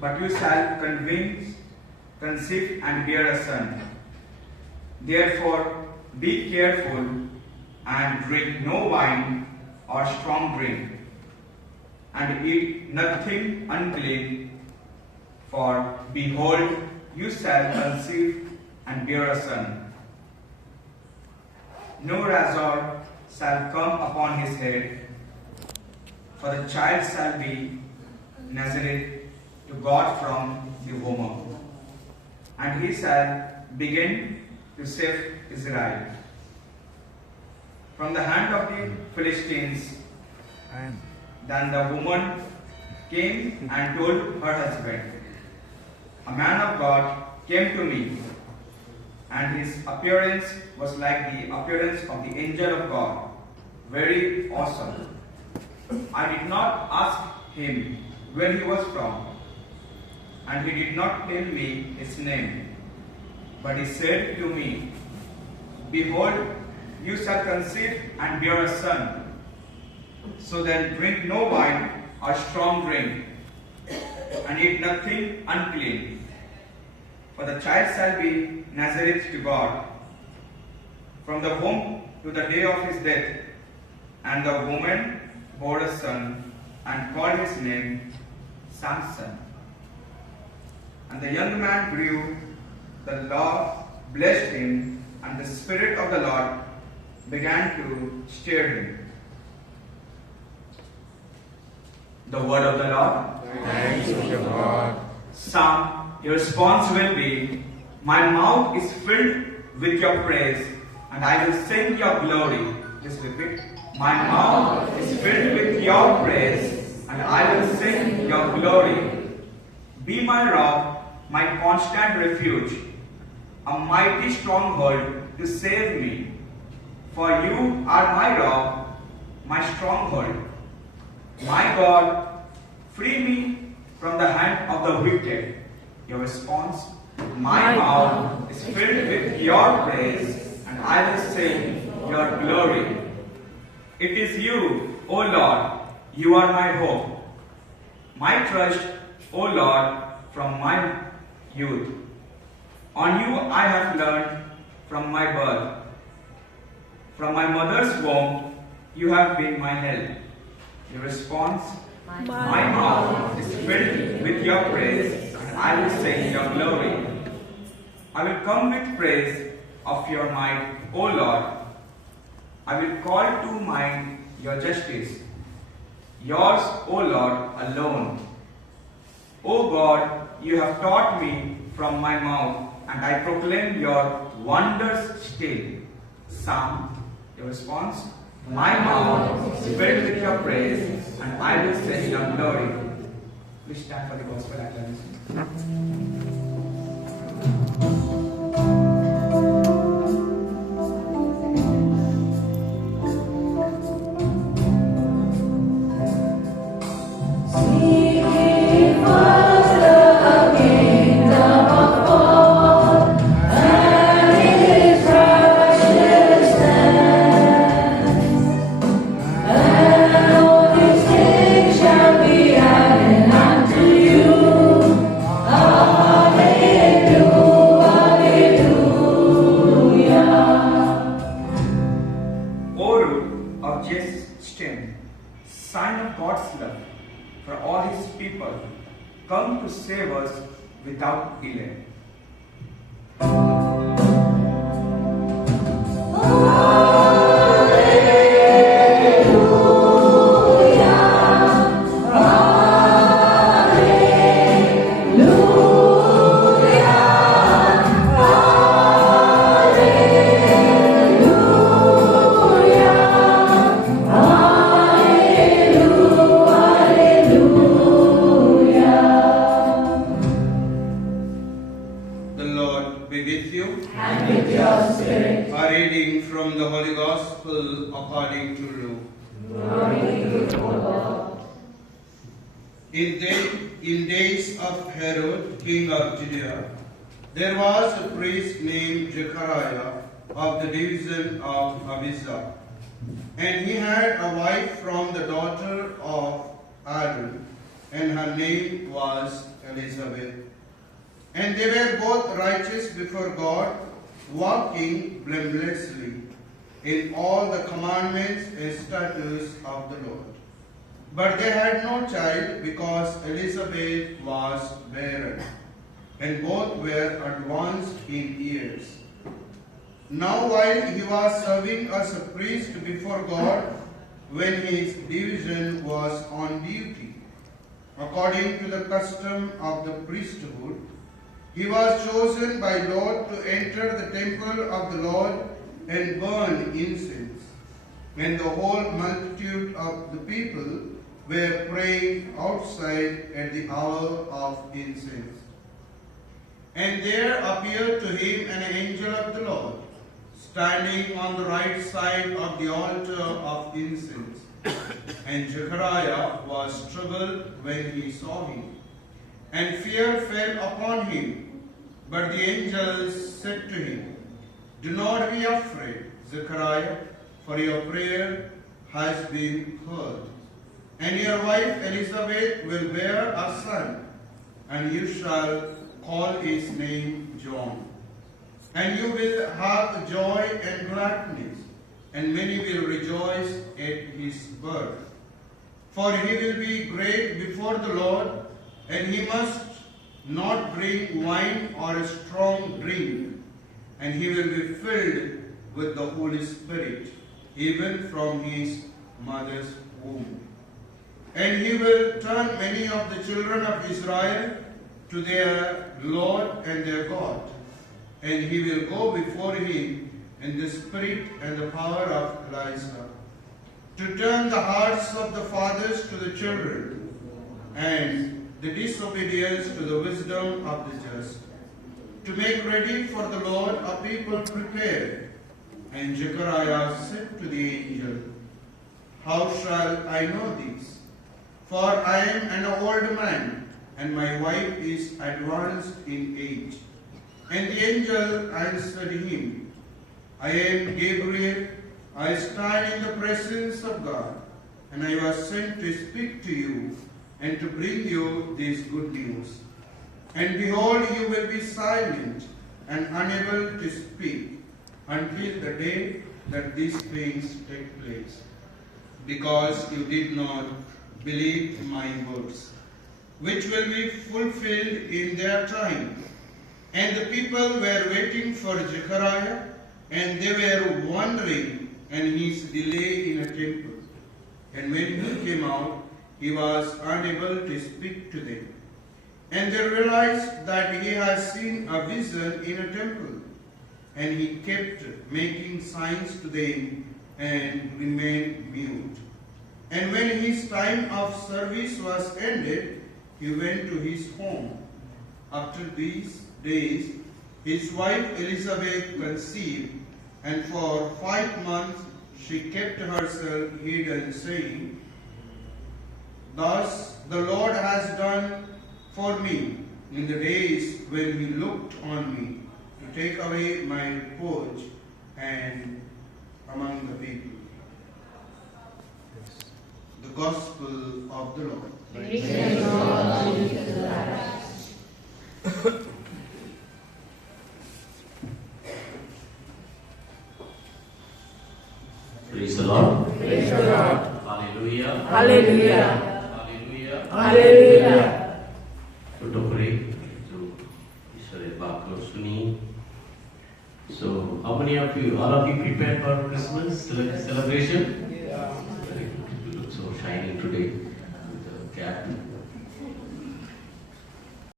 but you shall conceive and bear a son. Therefore, be careful and drink no wine or strong drink, and eat nothing unclean, for behold, you shall conceive and bear a son. No razor shall come upon his head, for the child shall be Nazareth to God from the womb, and he shall begin to save Israel from the hand of the Philistines. Then the woman came and told her husband, a man of God came to me, and his appearance was like the appearance of the angel of God, very awesome. I did not ask him where he was from, and he did not tell me his name. But he said to me, behold, you shall conceive and bear a son. So then drink no wine or strong drink, and eat nothing unclean. For the child shall be Nazareth to God, from the womb to the day of his death. And the woman bore a son, and called his name Samson. And the young man grew, the Lord blessed him, and the Spirit of the Lord began to stir him. The word of the Lord. Thanks be to God. Psalm, your response will be, my mouth is filled with your praise, and I will sing your glory. Just repeat. My mouth is filled with your praise, and I will sing your glory. Be my rock, my constant refuge, a mighty stronghold to save me. For you are my rock, my stronghold. My God, free me from the hand of the wicked. Your response, my mouth is filled with your praise, and I will sing your glory. It is you, O Lord, you are my hope, my trust, O Lord, from my youth. On you I have learned from my birth. From my mother's womb, you have been my help. Your response, my mouth is filled with your praise, and I will sing your glory. I will come with praise of your might, O Lord. I will call to mind your justice. Yours, O Lord, alone. O God, you have taught me from my mouth, and I proclaim your wonders still. Psalm, your response, my mouth is filled with your praise, and I will sing your glory. Please stand for the gospel acclamation. Sign of God's love for all His people, come to save us without delay. In days of Herod, king of Judea, there was a priest named Zechariah of the division of Abijah, and he had a wife from the daughter of Aaron, and her name was Elizabeth. And they were both righteous before God, walking blamelessly in all the commandments and statutes of the Lord. But they had no child because Elizabeth was barren, and both were advanced in years. Now while he was serving as a priest before God, when his division was on duty, according to the custom of the priesthood, he was chosen by Lord to enter the temple of the Lord and burn incense. And the whole multitude of the people were praying outside at the hour of incense. And there appeared to him an angel of the Lord, standing on the right side of the altar of incense. And Zechariah was troubled when he saw him, and fear fell upon him. But the angel said to him, "Do not be afraid, Zechariah, for your prayer has been heard. And your wife Elizabeth will bear a son, and you shall call his name John. And you will have joy and gladness, and many will rejoice at his birth. For he will be great before the Lord, and he must not drink wine or a strong drink, and he will be filled with the Holy Spirit, even from his mother's womb. And he will turn many of the children of Israel to their Lord and their God. And he will go before him in the spirit and the power of Elijah, to turn the hearts of the fathers to the children, and the disobedience to the wisdom of the just, to make ready for the Lord a people prepared." And Zechariah said to the angel, "How shall I know this? For I am an old man, and my wife is advanced in age." And the angel answered him, "I am Gabriel. I stand in the presence of God, and I was sent to speak to you and to bring you this good news. And behold, you will be silent and unable to speak until the day that these things take place, because you did not believe my words, which will be fulfilled in their time." And the people were waiting for Zechariah, and they were wondering at his delay in a temple. And when he came out, he was unable to speak to them. And they realized that he had seen a vision in a temple. And he kept making signs to them and remained mute. And when his time of service was ended, he went to his home. After these days, his wife Elizabeth conceived, and for 5 months she kept herself hidden, saying, "Thus the Lord has done for me in the days when he looked on me to take away my reproach and among the people." The Gospel of the Lord. Praise the Lord. Praise the Lord. Hallelujah. Hallelujah. Hallelujah. Hallelujah. To pray to Israel Baklo Suni. So, how many of you, all of you prepared for Christmas celebration? Yeah. Very good. You look so shining today with the cap.